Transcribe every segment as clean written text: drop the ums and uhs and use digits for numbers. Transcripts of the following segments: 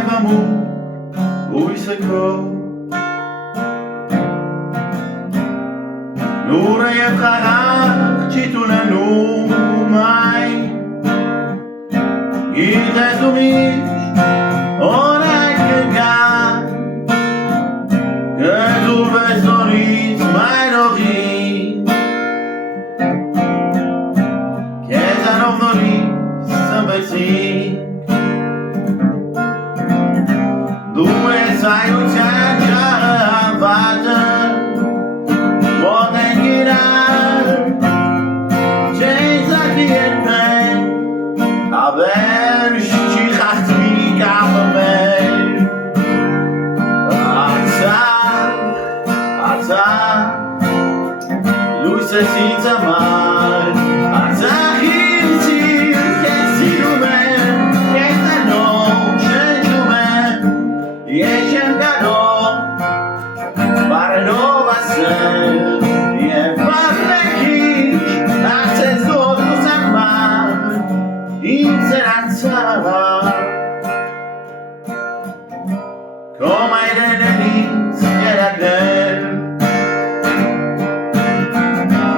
եւ ամուր հույսը քո Նուրը եւ խաղաղ չի տունանում այն Գիտես դու միշտ օրենք կգան Գտուվես նորից մայրողին Քեզանով նորից սնվեցինք Դու ես այության ճանապարհը Մոտենք իրար Չեզակի երբեք Հավերժ չի խախտվի կապը մեր Արցախ լույսս ինձ համար Արցախ ինձ քեզ սիրում եմ Քեզանով շնչում եմ Ես չեմ կարող Բարերով ասել Եվ բարմեքիչ Արցես դոդուս համար Ինձ էր անցավ Քո մայրեն են ինձ երակներ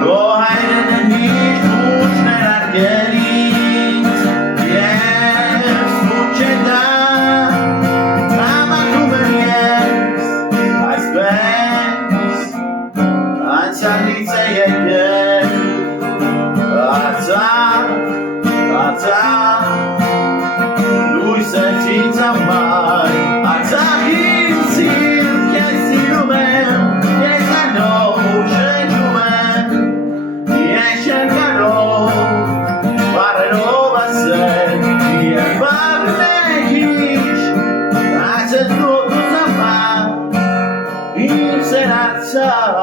Քո հայրեն են միշտ ուշներ արկել ինձ Ես սուտ չեն դա Համակում եմ ես Այսպես Անցյալից է եկել Արցախ Լույսս ինձ համար Արցախ ինձ քեզ սիրում եմ Քեզանով շնչում եմ Ես չեմ կարող Բարերով ասել Եվ բարմեքիչ Ասես դու համար Ինձ էր Արցախ